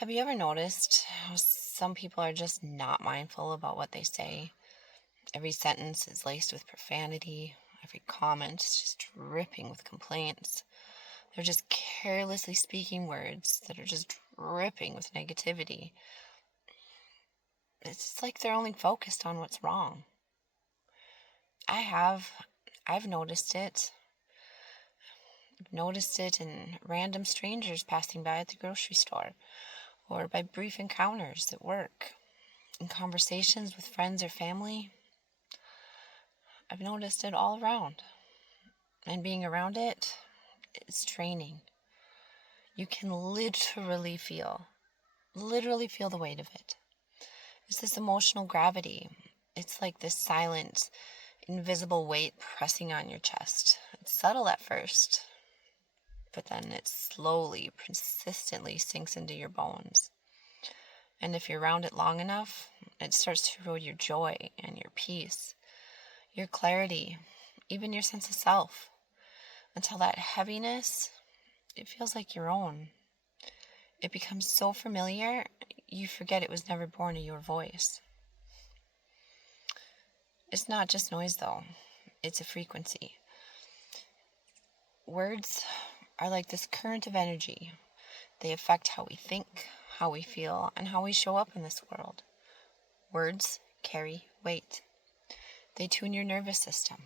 Have you ever noticed how some people are just not mindful about what they say? Every sentence is laced with profanity, every comment is just dripping with complaints. They're just carelessly speaking words that are just dripping with negativity. It's like they're only focused on what's wrong. I have. I've noticed it. I've noticed it in random strangers passing by at the grocery store, or by brief encounters at work, in conversations with friends or family. I've noticed it all around. And being around it, it's draining. You can literally feel the weight of it. It's this emotional gravity. It's like this silent, invisible weight pressing on your chest. It's subtle at first, but then it slowly, persistently sinks into your bones. And if you're around it long enough, it starts to erode your joy and your peace, your clarity, even your sense of self, until that heaviness, it feels like your own. It becomes so familiar, you forget it was never born of your voice. It's not just noise, though. It's a frequency. Words are like this current of energy. They affect how we think, how we feel, and how we show up in this world. Words carry weight. They tune your nervous system.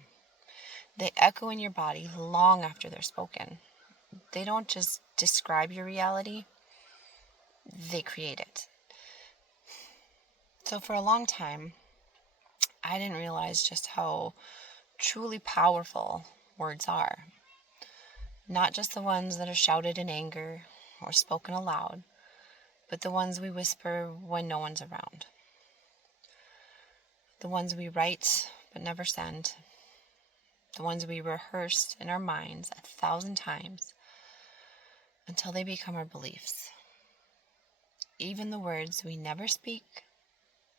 They echo in your body long after they're spoken. They don't just describe your reality, they create it. So for a long time, I didn't realize just how truly powerful words are. Not just the ones that are shouted in anger or spoken aloud, but the ones we whisper when no one's around. The ones we write but never send. The ones we rehearse in our minds 1,000 times until they become our beliefs. Even the words we never speak,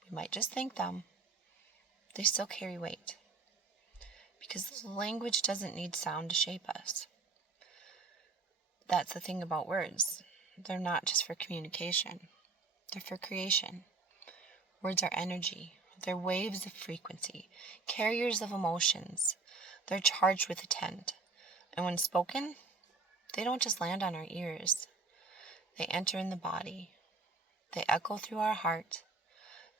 we might just think them, they still carry weight. Because language doesn't need sound to shape us. That's the thing about words. They're not just for communication. They're for creation. Words are energy. They're waves of frequency, carriers of emotions. They're charged with intent. And when spoken, they don't just land on our ears. They enter in the body. They echo through our heart.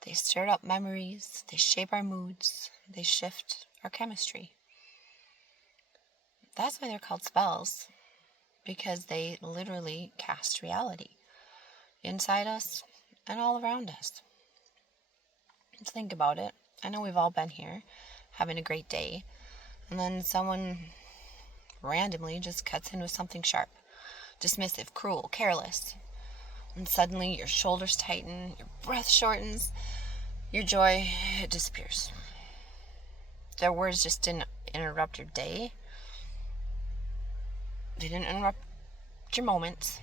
They stir up memories. They shape our moods. They shift our chemistry. That's why they're called spells, because they literally cast reality inside us and all around us. Let's think about it. I know we've all been here, having a great day, and then someone randomly just cuts in with something sharp, dismissive, cruel, careless. And suddenly your shoulders tighten, your breath shortens, your joy, it disappears. Their words just didn't interrupt your day. They didn't interrupt your moments.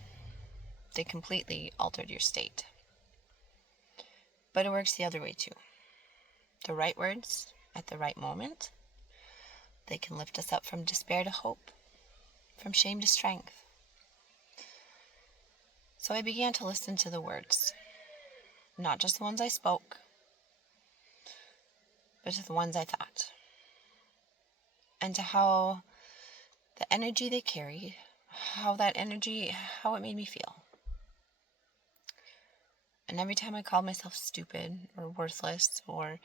They completely altered your state. But it works the other way too. The right words at the right moment, they can lift us up from despair to hope, from shame to strength. So I began to listen to the words, not just the ones I spoke, but to the ones I thought, and to how the energy they carried, how it made me feel. And every time I called myself stupid or worthless or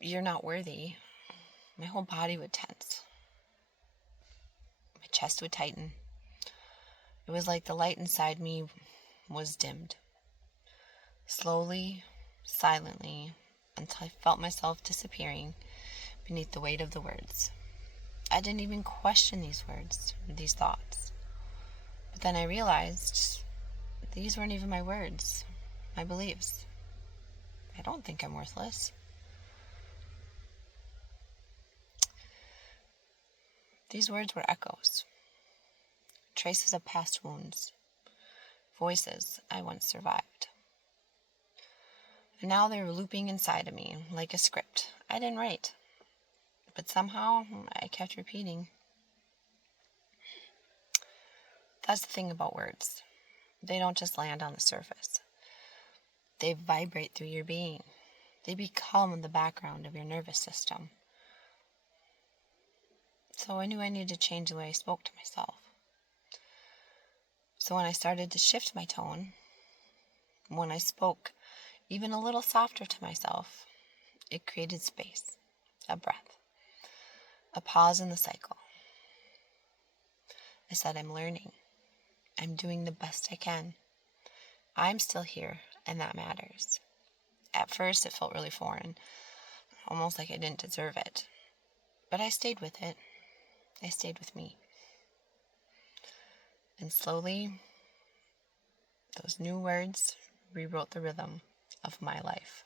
you're not worthy, my whole body would tense. My chest would tighten. It was like the light inside me was dimmed. Slowly, silently, until I felt myself disappearing beneath the weight of the words. I didn't even question these words, these thoughts. But then I realized these weren't even my words, my beliefs. I don't think I'm worthless. These words were echoes, traces of past wounds, voices I once survived. And now they were looping inside of me like a script I didn't write, but somehow I kept repeating. That's the thing about words. they don't just land on the surface. They vibrate through your being. They become the background of your nervous system. So I knew I needed to change the way I spoke to myself. So when I started to shift my tone, when I spoke even a little softer to myself, it created space, a breath, a pause in the cycle. I said, I'm learning. I'm doing the best I can. I'm still here, and that matters. At first, it felt really foreign, almost like I didn't deserve it. But I stayed with it. I stayed with me. And slowly, those new words rewrote the rhythm of my life.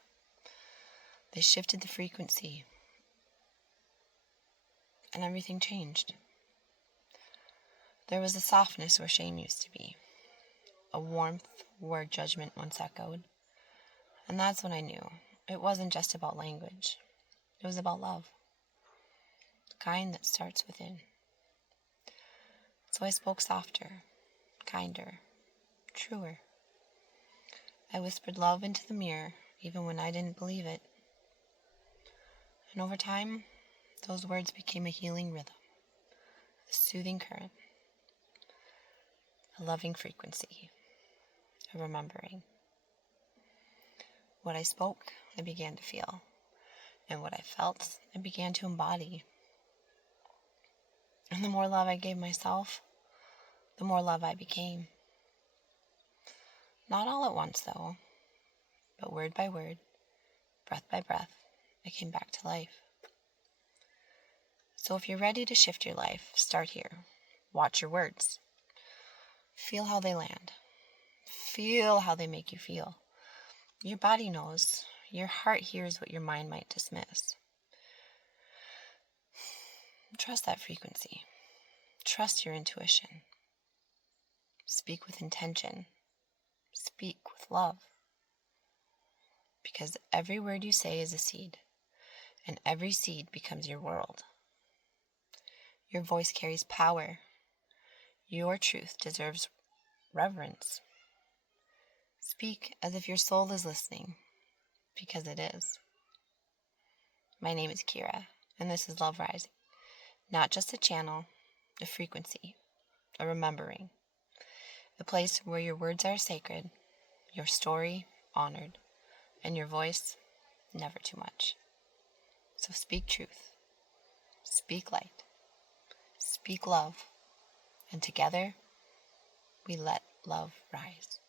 They shifted the frequency, and everything changed. There was a softness where shame used to be, a warmth where judgment once echoed. And that's when I knew it wasn't just about language. It was about love, the kind that starts within. So I spoke softer, kinder, truer. I whispered love into the mirror, even when I didn't believe it. And over time, those words became a healing rhythm, a soothing current, a loving frequency, a remembering. What I spoke, I began to feel. And what I felt, I began to embody. And the more love I gave myself, the more love I became. Not all at once, though, but word by word, breath by breath, I came back to life. So if you're ready to shift your life, start here. Watch your words. Feel how they land. Feel how they make you feel. Your body knows. Your heart hears what your mind might dismiss. Trust that frequency. Trust your intuition. Speak with intention. Speak with love. Because every word you say is a seed, and every seed becomes your world. Your voice carries power. Your truth deserves reverence. Speak as if your soul is listening, because it is. My name is Kira, and this is Love Rising. Not just a channel, a frequency, a remembering. A place where your words are sacred, your story honored, and your voice never too much. So speak truth, speak light, speak love, and together we let love rise.